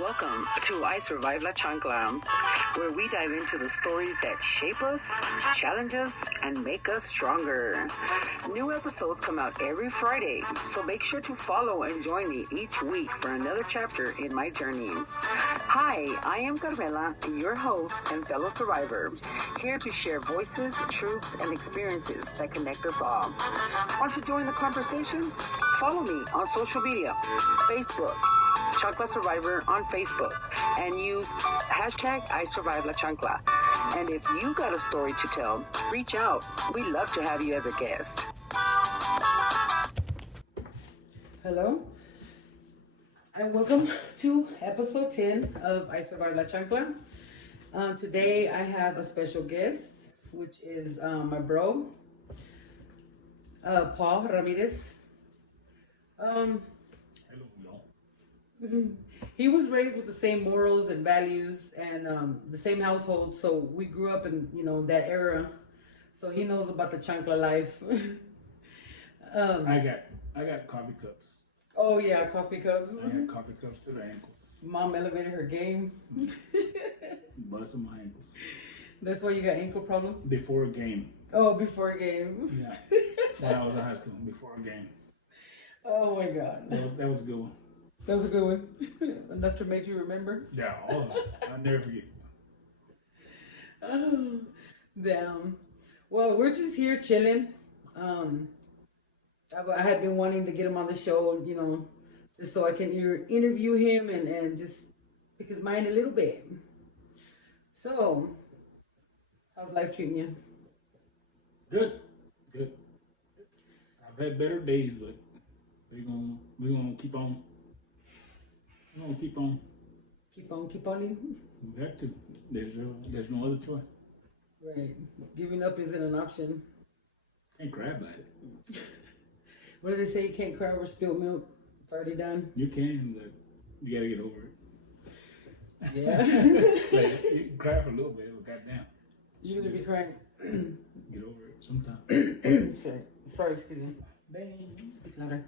Welcome to I Survived La Chancla, where we dive into the stories that shape us, challenge us, and make us stronger. New episodes come out every Friday, so make sure to follow and join me each week for another chapter in my journey. Hi, I am Carmela, your host and fellow survivor, here to share voices, truths, and experiences that connect us all. Want to join the conversation? Follow me on social media, Facebook, Chancla Survivor on Facebook, and use hashtag I Survived La Chancla. And if you got a story to tell, reach out. We love to have you as a guest. Hello, and welcome to episode 10 of I Survived La Chancla. Today I have a special guest, which is my bro, Paul Ramirez. Hello, y'all. He was raised with the same morals and values and the same household, so we grew up in that era. So he knows about the chancla life. I got coffee cups. Oh yeah, coffee cups. I got coffee cups to the ankles. Mom elevated her game. Busting my ankles. That's why you got ankle problems? Before a game. Oh, before a game. Yeah. When I was in high school, before a game. Oh my God. That was a good one. That was a good one. Enough to make you remember? Yeah, all of it. I'll never forget. Oh, damn. Well, we're just here chilling. I had been wanting to get him on the show, just so I can interview him and just pick his mind a little bit. So, how's life treating you? Good. I've had better days, but we're gonna keep on. We're gonna keep on. Keep on eating? We have to. There's no other choice. Right. Giving up isn't an option. Can't cry about it. What do they say? You can't cry over spilled milk. It's already done. You can, but you gotta get over it. Yeah. Like, you can cry for a little bit, but goddamn. You're gonna be crying. Get over it sometime. Sorry, excuse me. Dang. Speak louder.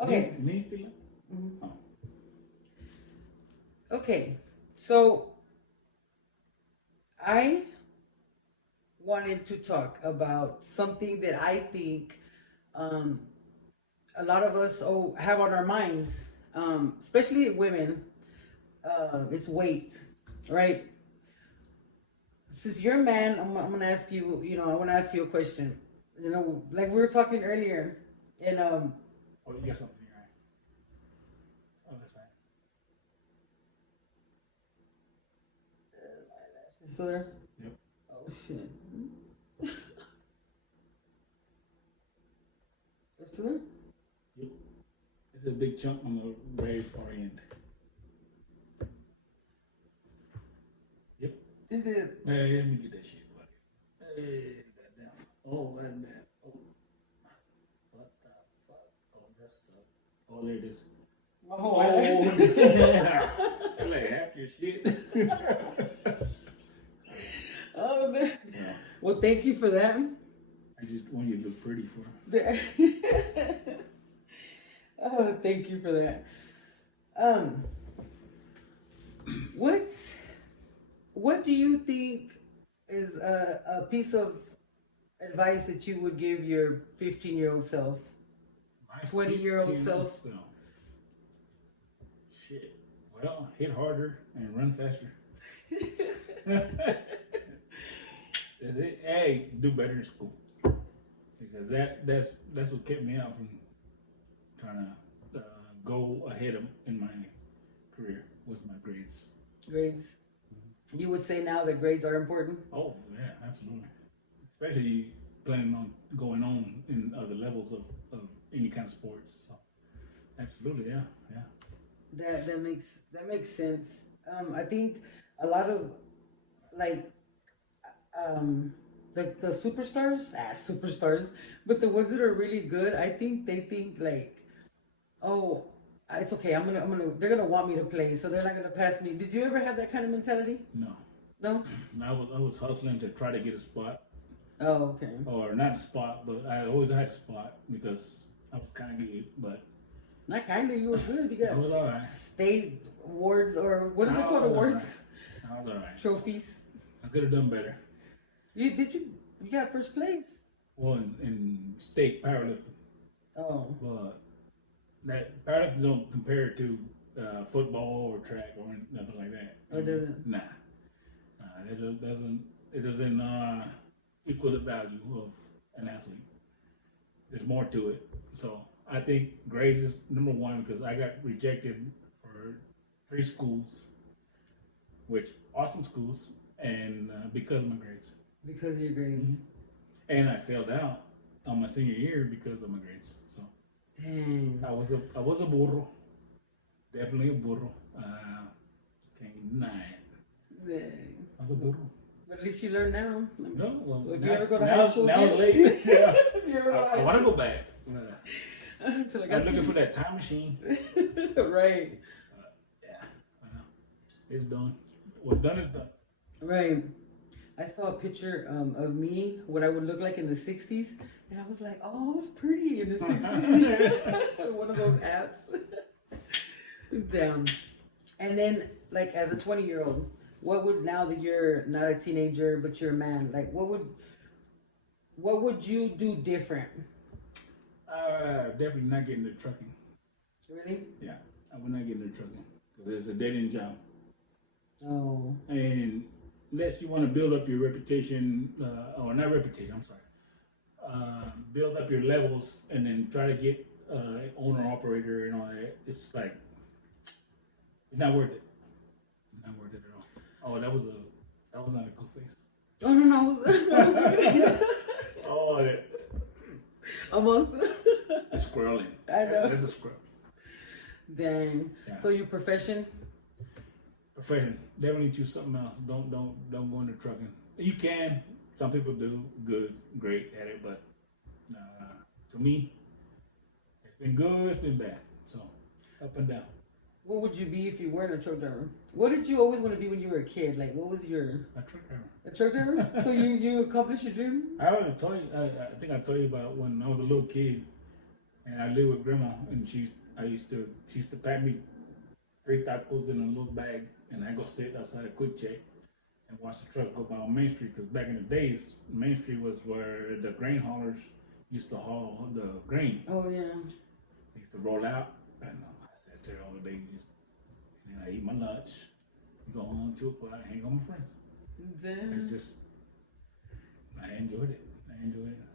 Okay. Me speak louder? Mm-hmm. Oh. Okay. So I wanted to talk about something that I think a lot of us have on our minds, especially women. It's weight, right? Since you're a man, I'm gonna ask you. I want to ask you a question. Like we were talking earlier, and Oh, you got something in your eye. Oh, that's fine. You still there? Yep. Oh shit. You still there? Yep. It's a big chunk on the very far end. Yep. Is it? Hey, let me get that shit, buddy. Hey, goddamn. Oh, goddamn. Oh. What the fuck? Oh, that's the. Oh, there it is. Oh, yeah. Like half your shit. Oh, man. Yeah. Well, thank you for that. I just want you to look pretty for Oh, thank you for that. What do you think is a piece of advice that you would give your 15-year-old self, 20-year-old self? Shit. Well, hit harder and run faster. Hey, do better in school, because that's what kept me out from trying to go ahead in my career was my grades. Grades. Mm-hmm. You would say now that grades are important? Oh yeah, absolutely. Especially planning on going on in other levels of any kind of sports. So, absolutely, yeah. That makes sense. I think a lot of the superstars, but the ones that are really good, I think they think like, oh, it's okay. They're gonna want me to play, so they're not gonna pass me. Did you ever have that kind of mentality? No. No. I was hustling to try to get a spot. Oh, okay. Or not a spot, but I always had a spot because I was kind of good, but Not kinda. You were good. You I was got alright. state awards or what is it I called? was Awards, alright. I was alright. trophies. I could have done better. You did you? You got first place. Well, in state powerlifting, Oh, but that powerlifting don't compare to football or track or nothing like that. or doesn't? Nah, it doesn't equal the value of an athlete. There's more to it. So I think grades is number one because I got rejected for 3 schools, which awesome schools, and because of my grades. Because of your grades. Mm-hmm. And I failed out on my senior year because of my grades. So Dang. I was a burro, definitely a burro. Can't deny it. Dang. I was a burro. But at least you learn now. No, well, So if now, you ever go to now, high school now again, it's late. Yeah. if you ever go to high I want to school- go back. Until I I'm got looking for that time machine. Right. Yeah, it's done. What's done is done. Right. I saw a picture of me, what I would look like in the 60s, and I was like, oh, I was pretty in the 60s. One of those apps. Damn. And then, like, as a 20-year-old, what would, now that you're not a teenager, but you're a man, like, what would you do different? Definitely not getting into trucking. Really? Yeah, I would not get into trucking because it's a dead end job. Oh. And unless you want to build up your reputation, or not reputation, I'm sorry, build up your levels and then try to get owner operator and all that. It's like it's not worth it. It's not worth it at all. Oh, that was not a cool face. Oh, no. Oh, that Almost. squirreling. I know. That's a squirrel. Dang. Yeah. So your profession? Profession. Definitely choose something else. Don't go into trucking. You can. Some people do good, great at it, but to me, it's been good. It's been bad. So up and down. What would you be if you weren't a truck driver? What did you always want to be when you were a kid? Like, what was your A truck driver. a truck driver? So you accomplished your dream? I already told you. I think I told you about when I was a little kid, and I lived with grandma, and she used to pack me 3 tacos in a little bag, and I go sit outside a Quick Check and watch the truck go by on Main Street. Because back in the days, Main Street was where the grain haulers used to haul the grain. Oh yeah. They used to roll out, and I sat there all day, and I eat my lunch, go home 2 o'clock, hang out with my friends. Damn. It's just, I enjoyed it.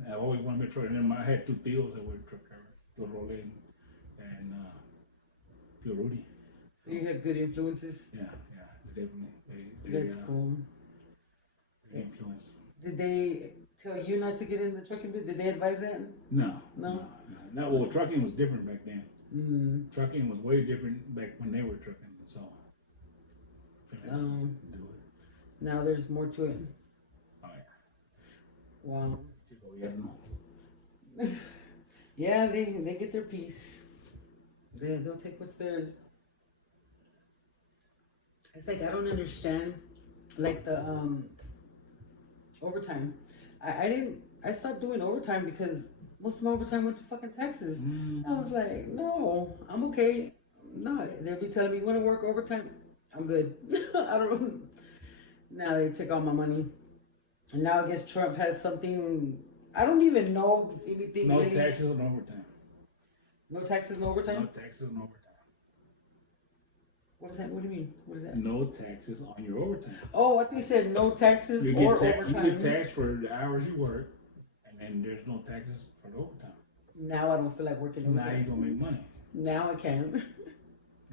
I always wanted to be a truck. And then I had 2 tios that were truck drivers, Tio Rolling and Tio Rudy. So you had good influences? Yeah, definitely. That's cool. They influence. Did they tell you not to get in the trucking business? Did they advise that? No. No? Well, trucking was different back then. Mm. Trucking was way different back when they were trucking. So, do it. Now there's more to it. Oh, yeah. Wow. Yeah, Yeah, they get their piece. They'll take what's theirs. It's like I don't understand, like the overtime. I stopped doing overtime because most of my overtime went to fucking taxes. I was like, no, I'm okay. No, they'll be telling me you want to work overtime. I'm good. I don't. Now they take all my money, and now I guess Trump has something. I don't even know anything. no really. taxes on overtime. No taxes, no overtime. No taxes on overtime. What is that? What do you mean? What is that? No taxes on your overtime. Oh, I think you said no taxes You or get, overtime. you get taxed for the hours you work, and then there's no taxes for the overtime. Now I don't feel like working Now overtime. you're gonna make money. Now I can.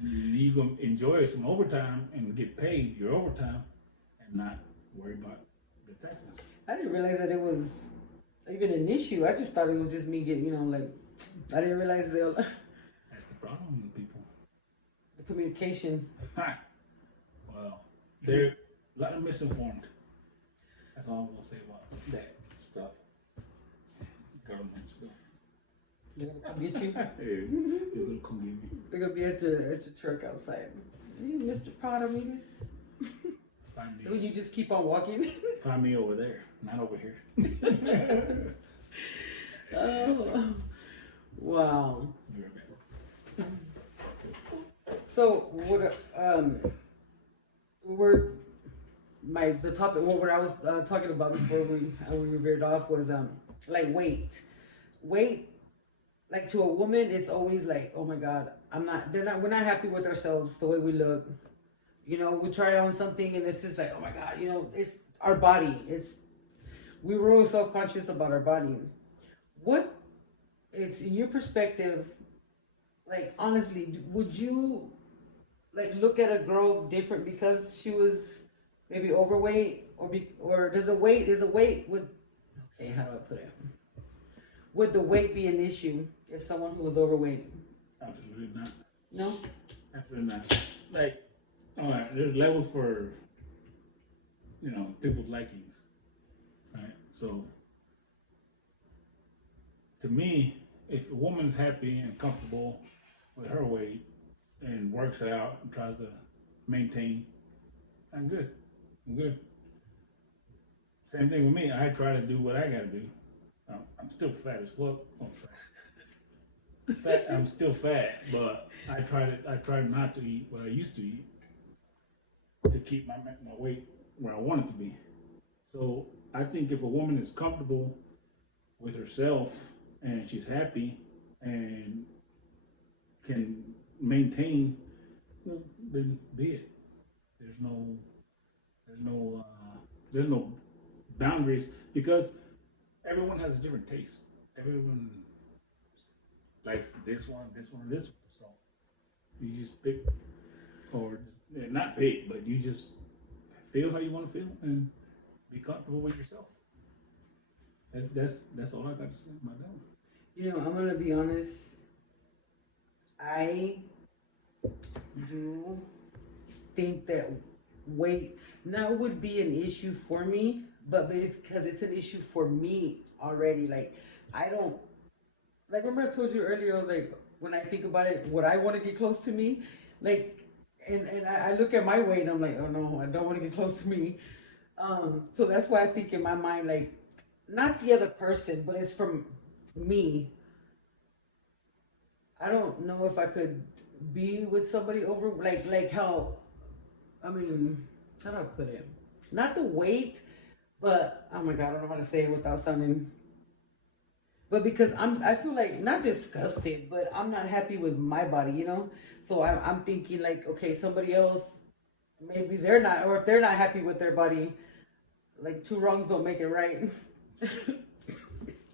You're gonna enjoy some overtime and get paid your overtime, and not worry about the taxes. I didn't realize that it was even an issue. I just thought it was just me getting, like, I didn't realize the That's the problem with people. communication. Well, they're a lot of misinformed. That's all I'm gonna say about that stuff. Government stuff. They're gonna come get you. Hey, they're gonna come get me. They're gonna be at your truck outside. You Mr. Pradamedes. Find So me, you just keep on walking. find me over there, not over here. Oh, wow. Be right back. So what? We're the topic. What I was talking about before we veered off was like weight. Weight, like to a woman, it's always like, oh my god, I'm not. They're not. We're not happy with ourselves the way we look. You know, we try on something and it's just like, oh my god, you know, it's our body. We were always self conscious about our body. What is in your perspective? Like honestly, would you like look at a girl different because she was maybe overweight or does a weight would okay, how do I put it? Would the weight be an issue if someone who was overweight? Absolutely not. No? Absolutely not. Like, all right, there's levels for, people's likings, right? So, to me, if a woman's happy and comfortable with her weight and works out and tries to maintain, I'm good. I'm good. Same thing with me. I try to do what I gotta do. I'm still fat as fuck. Oh, I'm still fat, but I try not to eat what I used to eat to keep my weight where I want it to be. So I think if a woman is comfortable with herself and she's happy and can maintain, then be it. There's no boundaries because everyone has a different taste. Everyone likes this one, this one, this one. So you just pick, or not pick, but you just feel how you want to feel and be comfortable with yourself. That's all I got to say about that one. You know, I'm gonna be honest. I do think that weight now would be an issue for me, but it's because it's an issue for me already. Like I don't like. Remember I told you earlier, like when I think about it, would I want to get close to me? Like, and I look at my weight and I'm like, oh no, I don't want to get close to me. So that's why I think in my mind, like, not the other person, but it's from me. I don't know if I could be with somebody over like how. I mean, how do I put it? Not the weight, but oh my god, I don't know how to say it without sounding. But because I feel like not disgusted, but I'm not happy with my body, you know. So I'm thinking like, okay, somebody else, maybe they're not, or if they're not happy with their body, like two wrongs don't make it right.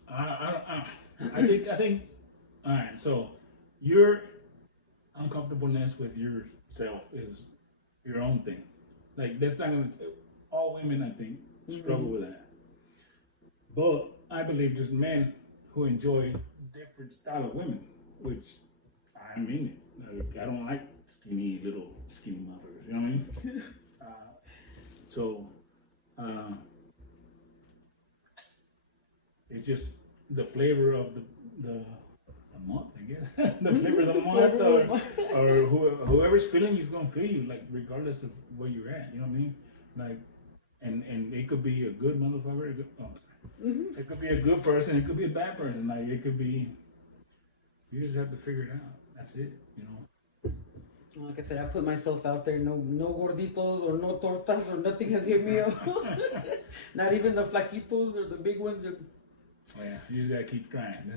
I think. All right, so your uncomfortableness with yourself is your own thing. Like that's not gonna. All women, I think, struggle with that. But I believe there's men who enjoy different style of women, which I'm in it. Like, I don't like skinny motherfuckers. You know what I mean? So it's just the flavor of the month, I guess. The flavor of the month, or whoever's feeling you's gonna feel you, like regardless of where you're at. You know what I mean? Like, and it could be a good motherfucker. It could be a good person. It could be a bad person. Like it could be. You just have to figure it out. That's it. You know. Like I said, I put myself out there. No gorditos or no tortas or nothing has hit me up. Not even the flaquitos or the big ones. Oh yeah, you just gotta keep trying.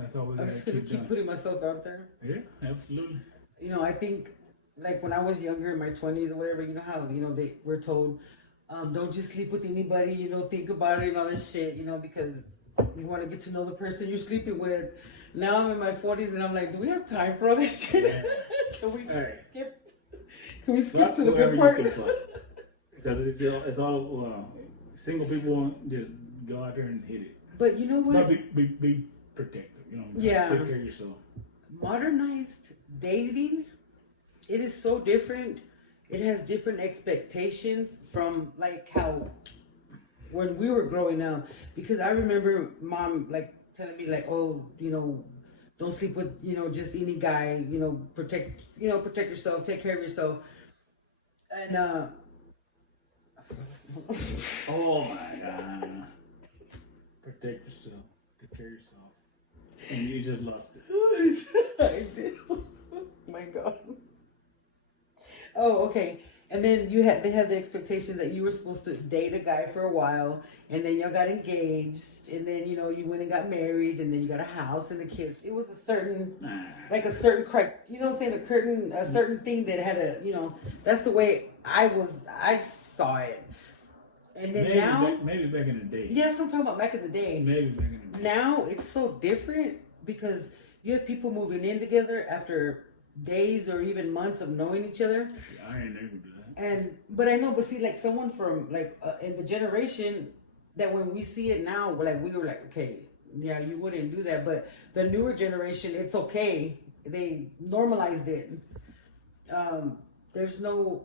That's all we gotta I'm just gonna keep putting myself out there. Yeah, absolutely. You know, I think like when I was younger in my 20s or whatever, you know how they were told, don't just sleep with anybody. You know, think about it and all this shit. You know, because you want to get to know the person you're sleeping with. Now I'm in my 40s and I'm like, do we have time for all this shit? Yeah. Can we just skip? Can we skip to the good part? Because it's all single people just go out there and hit it. But you know what? But be protective. You know, yeah. Take care of yourself. Modernized dating, it is so different. It has different expectations from like how when we were growing up. Because I remember mom like telling me like, oh, you know, don't sleep with, you know, just any guy, you know, protect yourself, take care of yourself. And oh my god. Protect yourself, take care of yourself. And you just lost it. I did. Oh my god. Oh, okay. And then they had the expectations that you were supposed to date a guy for a while, and then y'all got engaged, and then you went and got married, and then you got a house and the kids. It was a certain, like a certain you know what I'm saying, a certain thing that had that's the way I saw it. And then maybe back in the day. Yeah, that's what I'm talking about, back in the day. Maybe back in the day. Now it's so different because you have people moving in together after days or even months of knowing each other. I ain't never do that. But I know, but see, like someone from like in the generation that when we see it now, we were like, okay, yeah, you wouldn't do that. But the newer generation, it's okay. They normalized it. There's no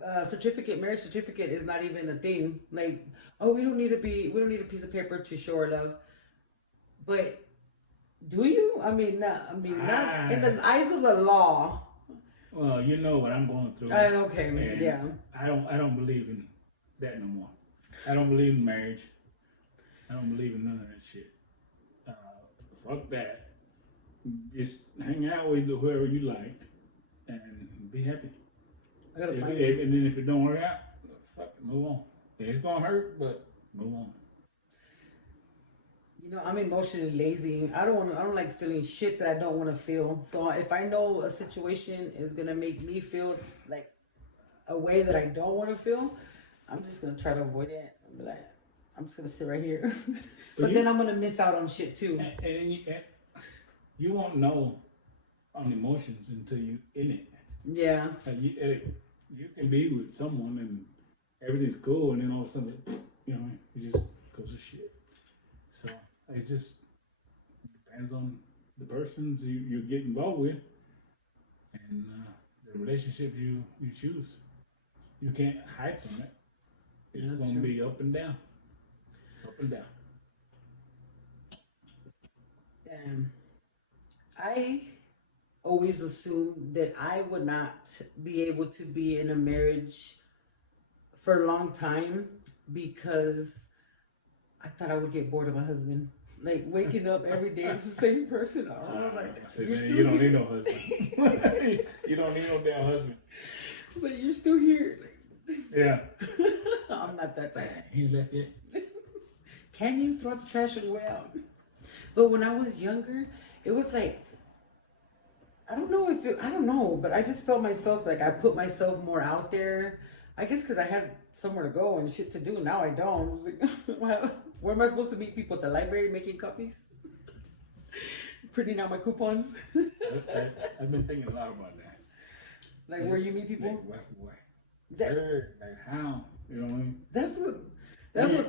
marriage certificate is not even a thing. Like, oh, we don't need a piece of paper to show our love. But do you? I mean, not in the eyes of the law. Well, you know what I'm going through. Okay, yeah. I don't believe in that no more. I don't believe in marriage. I don't believe in none of that shit. Fuck that. Just hang out with whoever you like and be happy. I gotta find and then if it don't work out, fuck it, move on. It's gonna hurt, but move on. I'm emotionally lazy. I don't like feeling shit that I don't want to feel. So if I know a situation is gonna make me feel like a way that I don't want to feel, I'm just gonna try to avoid it. I'm just gonna sit right here. but then I'm gonna miss out on shit too. And you won't know on emotions until you in it. Yeah. You can be with someone and everything's cool, and then all of a sudden, it just goes to shit. So it just depends on the persons you get involved with and the relationships you choose. You can't hide from it. It's going to be up and down. Up and down. I always assumed that I would not be able to be in a marriage for a long time because I thought I would get bored of my husband. Like waking up every day as the same person. You don't need no husband. You don't need no damn husband. But you're still here. Yeah. I'm not that type. He ain't left yet. Can you throw the trash on your way out? But when I was younger, it was like, I don't know, but I just felt myself like I put myself more out there. I guess because I had somewhere to go and shit to do. Now I don't. I was like, well, where am I supposed to meet people? At the library making copies? Printing out my coupons? I've been thinking a lot about that. Like where you meet people? Like how? You know what I mean? That's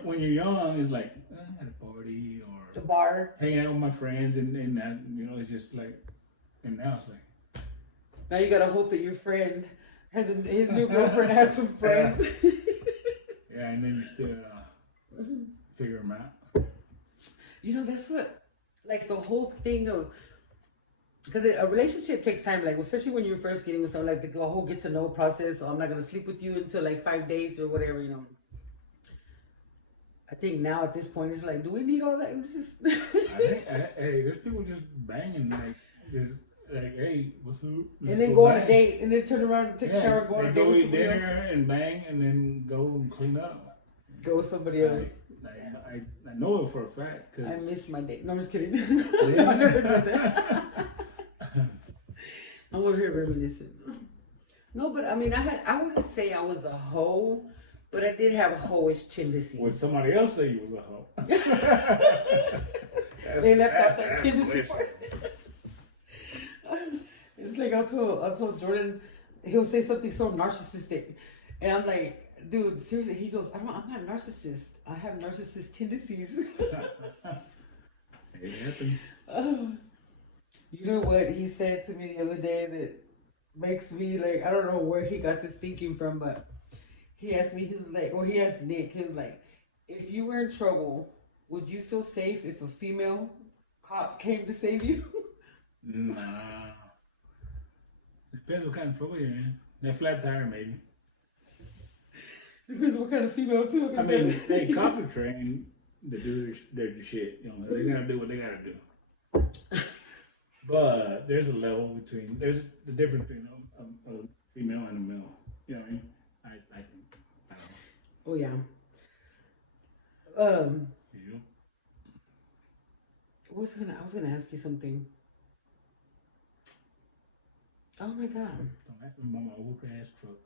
when you're young, it's like at a party or the bar, hanging out with my friends, and that it's just like, and now it's like. Now you gotta hope that your friend his new girlfriend has some friends. Yeah, and then you still figure them out. That's what, like the whole thing of, because a relationship takes time, like especially when you're first getting with someone, like the whole get to know process. So I'm not gonna sleep with you until like 5 dates or whatever, I think now at this point it's like, do we need all that? I think, hey, there's people just banging like, hey, what's up? And then go on a date, and then turn around and take a shower, go on a date with eat somebody dinner else. and bang, and then go and clean up. Go with somebody else. I know it for a fact. Cause I miss my date. No, I'm just kidding. I never did that. I'm over here reminiscing. No, but I mean, I wouldn't say I was a hoe, but I did have hoish tendencies. Would somebody else say you was a hoe? They left off that tendency part. It's like I told Jordan, he'll say something so narcissistic, and I'm like, dude, seriously. He goes, I'm not a narcissist. I have narcissist tendencies. It happens. You know what he said to me the other day that makes me like, I don't know where he got this thinking from, but he asked me, he asked Nick, he was like, if you were in trouble, would you feel safe if a female cop came to save you? Nah. Depends what kind of trouble you're in. That flat tire, maybe. Depends what kind of female, too. I mean, they cops are trained to do their shit. They gotta do what they gotta do. But there's a level between, there's the difference between a female and a male. You know what I mean? I think. I don't know. Oh yeah. You? I was gonna ask you something. Oh my god. Don't ask me about my old ass truck.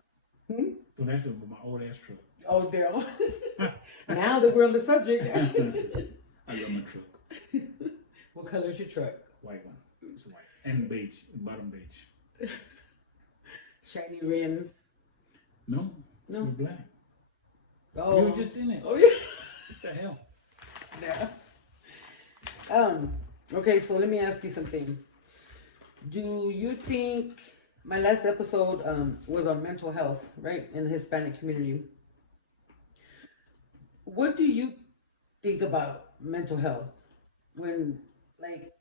Hmm? Don't ask me about my old ass truck. Oh damn. Now that we're on the subject. I love my truck. What color is your truck? White one. It's white. And beige. Bottom beige. Shiny rims. No. No. You're black. Oh. You were just in it. Oh yeah. What the hell? Yeah. Okay, so let me ask you something. Do you think my last episode was on mental health, right, in the Hispanic community? What do you think about mental health? When, like,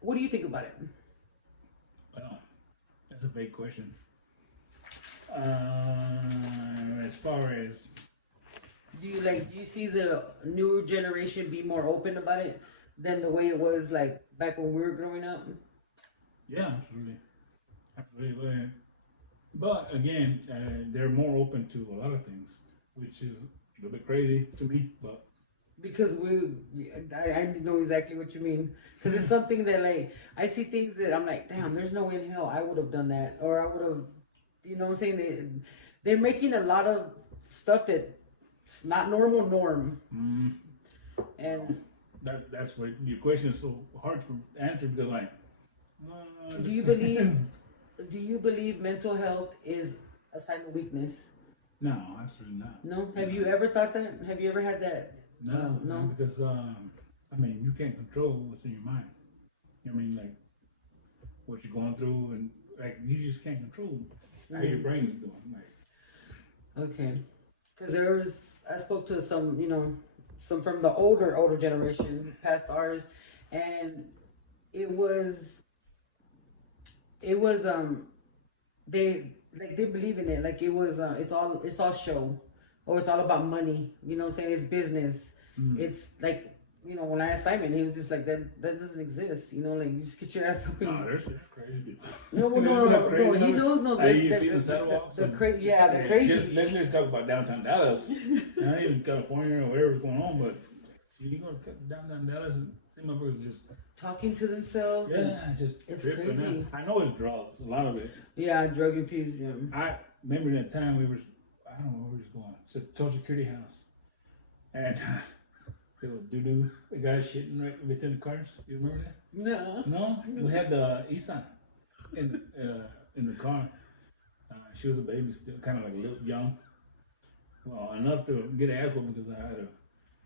what do you think about it? Well, that's a big question. As far as Do you see the newer generation be more open about it than the way it was like back when we were growing up? yeah, absolutely. But again, they're more open to a lot of things, which is a little bit crazy to me. But Because I know exactly what you mean. Because it's something that, like, I see things that I'm like, damn, there's no way in hell I would have done that, or I would have, you know what I'm saying? They're making a lot of stuff that's not norm, and that's what your question is so hard to answer because, like, do you believe mental health is a sign of weakness? No, absolutely not. No. Have you ever thought that? Have you ever had that? No, because I mean, you can't control what's in your mind. I mean, like what you're going through, and like you just can't control how your brain is doing. Like, Okay, because I spoke to some, some from the older generation, past ours, and it was they believe in it, like it was it's all show, or it's all about money. You know what I'm saying? It's business. It's like, when I asked Simon, he was just like, that doesn't exist. Like, you just get your ass up. no, there's crazy people. No, he knows no. You see the sidewalks? The crazy. Let's talk about downtown Dallas. Not even California or whatever's going on, but you go to downtown Dallas and some motherfuckers just talking to themselves. Yeah, just it's tripping crazy. out. I know it's drugs, a lot of it. Yeah, drug infused. Yeah. I remember that time I don't know where we was going. It's a Social Security house, and there was doo-doo. The guy shitting right between the cars. You remember that? No. No, we had the Isan in the car. She was a baby still, kind of like a little young. Well, enough to get an ass whooping because I had to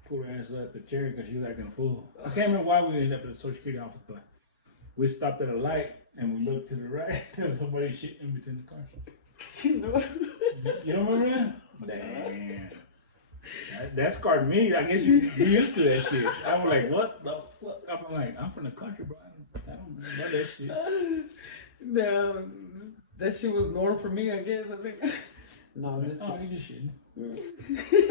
pull her ass out the chair because she was acting a fool. I can't remember why we ended up at the Social Security office, but we stopped at a light and we looked to the right. There was somebody shitting in between the cars. You don't remember that? Damn. That scarred me. I guess you used to that shit. I was like, what the fuck? I'm like, I'm from the country, bro. I don't know that shit. No, that shit was normal for me, I guess. I think. No, you just shitting.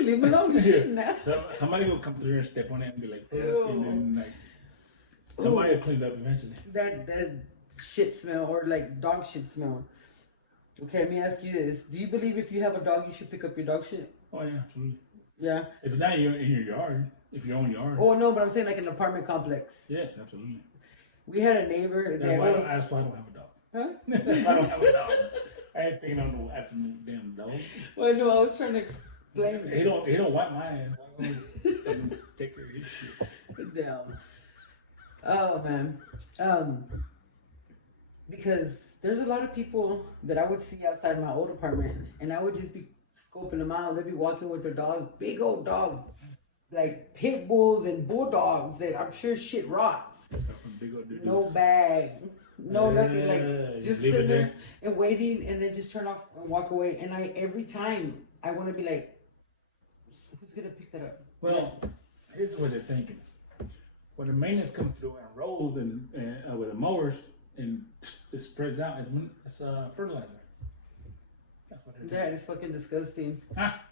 Leave me alone, you shitting now. So somebody will come through and step on it and be like, fuck, and then like somebody will clean it up eventually. That shit smell, or like dog shit smell. Okay, let me ask you this: do you believe if you have a dog, you should pick up your dog shit? Oh yeah, absolutely. Yeah. If it's not in your yard, if your own yard. Oh no, but I'm saying like an apartment complex. Yes, absolutely. We had a neighbor. That's why I don't have a dog. Huh? That's why I don't have a dog. I ain't picking on no afternoon damn dog. Well, no, I was trying to explain. He don't wipe my ass. Take care of his shit. Down. Oh man. Because there's a lot of people that I would see outside my old apartment, and I would just be scoping them out. They'd be walking with their dogs, big old dogs, like pit bulls and bulldogs that I'm sure shit rots. No bag, no nothing, like just sitting there and waiting, and then just turn off and walk away. And every time I want to be like, who's gonna pick that up? Well, here's what they're thinking. When the maintenance comes through and rolls and with the mowers and it spreads out, it's fertilizer. That's what they're doing. That is fucking disgusting.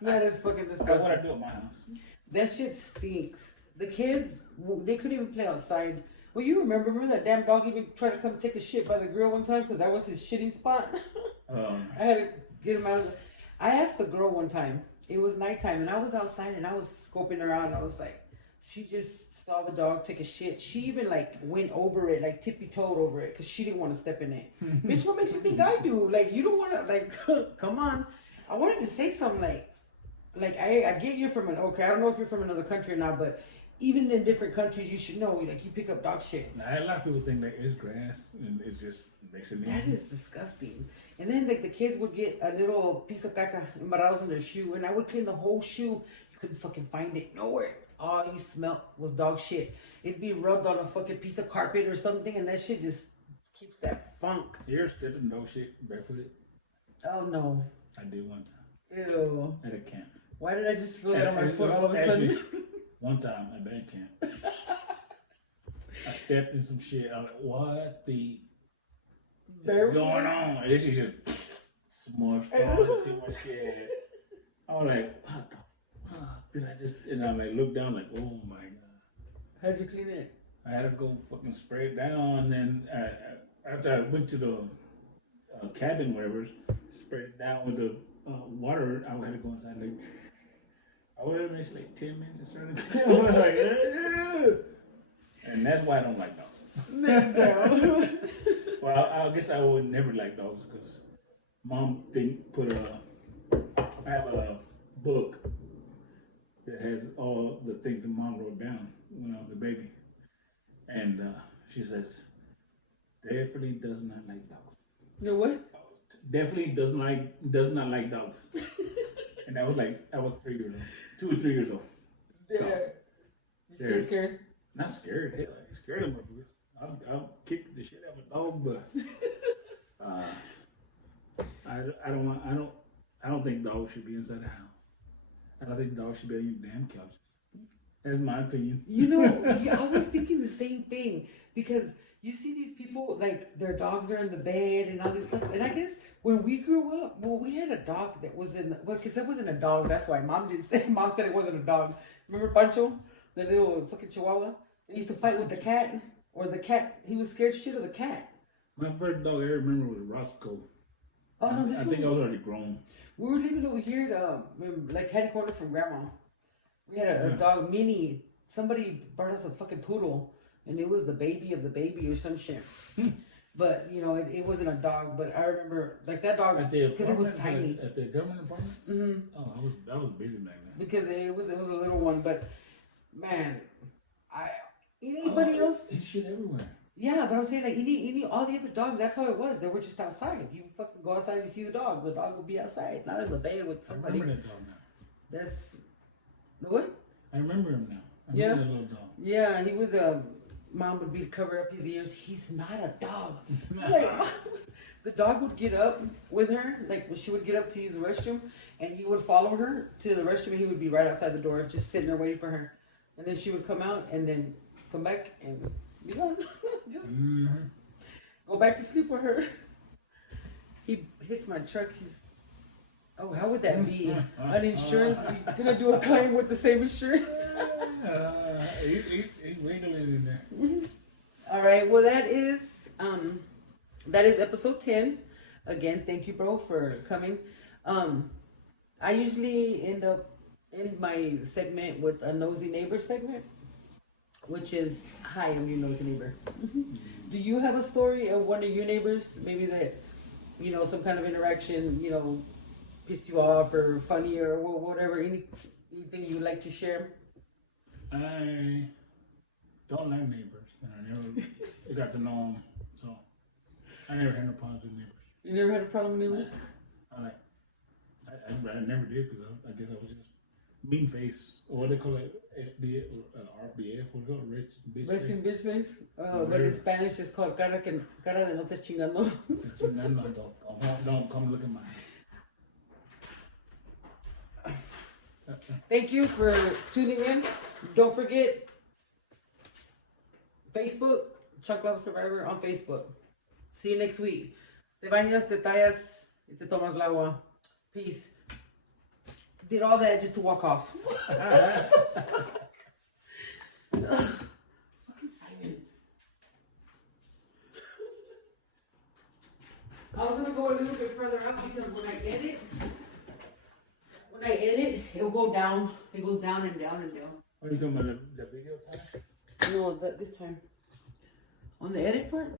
That is fucking disgusting. That's what I do at my house. That shit stinks. The kids, they couldn't even play outside. Well, you remember that damn dog even tried to come take a shit by the grill one time because that was his shitting spot? I had to get him out of the... I asked the girl one time. It was nighttime, and I was outside, and I was scoping around. I was like, she just saw the dog take a shit. She even like went over it, like tippy-toed over it, because she didn't want to step in it. Bitch, what makes you think I do? Like, you don't want to, like, come on. I wanted to say something like I get you're from okay, I don't know if you're from another country or not, but even in different countries, you should know, like, you pick up dog shit. Now, a lot of people think that it's grass and it's just basically. That is disgusting. And then, like, the kids would get a little piece of caca embarrados in their shoe, and I would clean the whole shoe. You couldn't fucking find it nowhere. All you smelled was dog shit. It'd be rubbed on a fucking piece of carpet or something, and that shit just keeps that funk. You ever stepped in dog shit barefooted? Oh, no. I did one time. Ew. At a camp. Why did I just feel that on my foot all of a sudden? One time at band camp, I stepped in some shit. I'm like, what the is going on? And this is just smushed onto my shit. I was like, what the fuck did I just... And I like looked down like, oh my God. How'd you clean it? I had to go fucking spray it down. And then after I went to the cabin, whatever, sprayed it down with the water, I had to go inside like... I would have missed like 10 minutes running. I was like, ugh. And that's why I don't like dogs. Well, I guess I would never like dogs because Mom I have a book that has all the things that Mom wrote down when I was a baby. And she says, definitely does not like dogs. You know what? Definitely does not like dogs. And I was 3 years old. 2 or 3 years old. Yeah. So, you still scared? Not scared. Hell, I ain't scared of motherfuckers. I'll kick the shit out of a dog, but I don't think dogs should be inside the house. I don't think dogs should be on your damn couches. That's my opinion. You know, I was thinking the same thing because you see these people, like, their dogs are in the bed and all this stuff. And I guess when we grew up, well, we had a dog that was because that wasn't a dog. That's why Mom said it wasn't a dog. Remember Pancho? The little fucking chihuahua? He used to fight with the cat. Or the cat, he was scared shit of the cat. My first dog I remember was Roscoe. Oh, no, I think I was already grown. We were living over here at, like, Hattie Corner from Grandma. We had a dog, Minnie. Somebody brought us a fucking poodle. And it was the baby of the baby or some shit. But, you know, it wasn't a dog. But I remember, like, that dog, because it was tiny. At the government apartments? Mm-hmm. Oh, I was busy back then. Because it was a little one. But, man, anybody else? It's shit everywhere. Yeah, but I'm saying, like, all the other dogs, that's how it was. They were just outside. You fucking go outside, you see the dog will be outside, not in the bed with somebody. I remember that dog now. That's... The what? I remember him now. I remember that little dog. Yeah, he was Mom would be cover up his ears. He's not a dog. Like, the dog would get up with her, like she would get up to use the restroom, and he would follow her to the restroom, and he would be right outside the door, just sitting there waiting for her. And then she would come out, and then come back, and be gone. Just go back to sleep with her. He hits my truck. Oh, how would that be? An insurance? You're gonna do a claim with the same insurance? He's wiggling in there. All right. Well, that is episode 10. Again, thank you, bro, for coming. I usually end my segment with a nosy neighbor segment, which is, hi, I'm your nosy neighbor. Do you have a story of one of your neighbors, maybe that, you know, some kind of interaction, you know, pissed you off or funny or whatever, anything you'd like to share? I don't like neighbors, and I never got to know them, so I never had no problems with neighbors. You never had a problem with neighbors? I never did because I guess I was just mean face, or what they call it, SBF or RBF, what they call it, rich bitch face. Resting bitch face? But in Spanish it's called cara de no te chingando. Don't come look at mine. Thank you for tuning in. Don't forget Facebook, Chancla Survivor on Facebook. See you next week. Te bañas, te tallas, y te tomas el agua. Peace. Did all that just to walk off. Fucking Simon. I was gonna go a little bit further up because when I edit, it will go down. It goes down and down and down. Are you talking about the video time? No, this time. On the edit part?